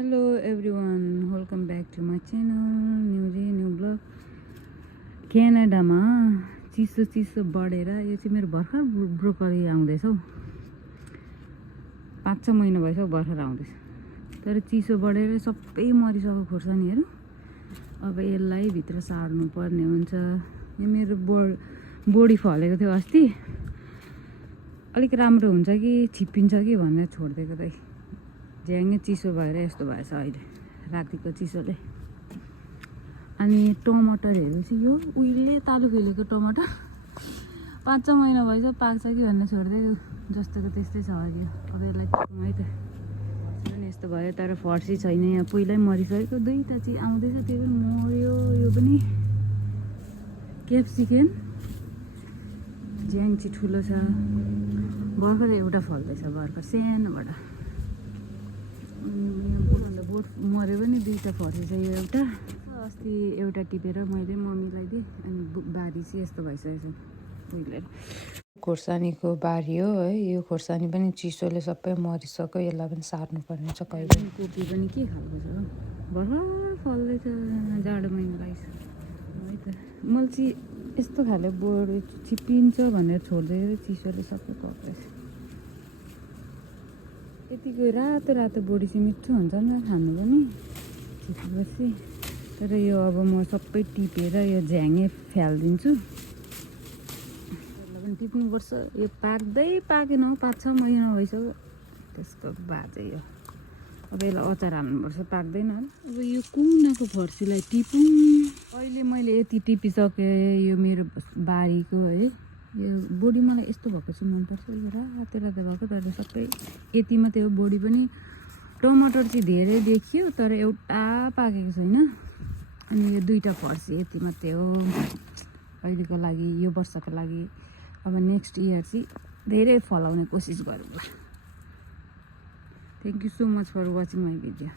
Hello everyone, welcome back to my channel. New vlog. क्यानाडामा चिसो बढेर यो चाहिँ मेरो भर्खर ब्रोकली आउँदैछ हौ। 5-6 महिना भएछ भर्खर आउँदैछ, तर चिसो बढेर सबै मरिसक्यो खोर्सानीहरू। अब यसलाई भित्र सार्नु पर्ने हुन्छ। यो मेरो बोडी फलेको थियो अस्ति, अलिक राम्रो हुन्छ कि छिप्पिन्छ कि भनेर छोडिदिएको त झ्याङ्गे चिसो भएर यस्तो भएछ अहिले रातिको चिसोले। अनि टमाटरहरू चाहिँ यो उहिले तालु खेलेको टमाटर 5-6 महिना भएछ, पाक्छ कि भनेर छोडिदिएको, जस्तोको त्यस्तै छ अघि। अब यसलाई टिपौँ है त। फर्सी पनि यस्तो भयो, तर फर्सी छैन यहाँ, पहिल्यै मरिसकेको। दुईवटा चाहिँ आउँदैछ, त्यो पनि मऱ्यो। यो पनि क्याप्सिकम झ्याङ चाहिँ ठुलो छ, भर्खर एउटा फल्दैछ, भर्खर सानोबाट। बोट मऱ्यो पनि दुईवटा फर्सी छ। यो एउटा अस्ति एउटा टिपेर मैले मम्मीलाई दिएँ, अनि बारी चाहिँ यस्तो भइसकेको छ उहिले। खोर्सानीको बारी हो है यो। खोर्सानी पनि चिसोले सबै मरिसक्यो, यसलाई पनि सार्नुपर्ने छ कहिले। कोपी पनि के खालको छ, भर्खर फल्दैछ, जाडो महिना लाग्छ है त। मैले चाहिँ यस्तो खाले बोडी छिप्पिन्छ भनेर छोडिदिएर चिसोले सबै पक्दैछ। यतिको रातो बोडी चाहिँ मिठो हुन्छ नि त खानु पनि छिपेपछि। तर यो अब म सबै टिपेर यो झ्याङै फ्यालिदिन्छु। यसलाई पनि टिप्नुपर्छ। यो पाकेन, 5-6 महिना भइसक्यो त्यसको बाजे यो। अब यसलाई अचार हाल्नुपर्छ, पाक्दैन। अब यो कुनाको फर्सीलाई टिपौँ। अहिले मैले यति टिपिसकेँ यो मेरो बारीको है। यो बोडी मलाई यस्तो भएको चाहिँ मनपर्छ, यो रातो भएको, तर सबै यति मात्रै हो। बोडी पनि टमाटर चाहिँ धेरै देखियो, तर एउटा पाकेको छैन। अनि यो दुईवटा फर्सी यति मात्रै हो अहिलेको लागि, यो वर्षको लागि। अब नेक्स्ट इयर चाहिँ धेरै फलाउने कोसिस गरौँ। Thank you so much for watching my video.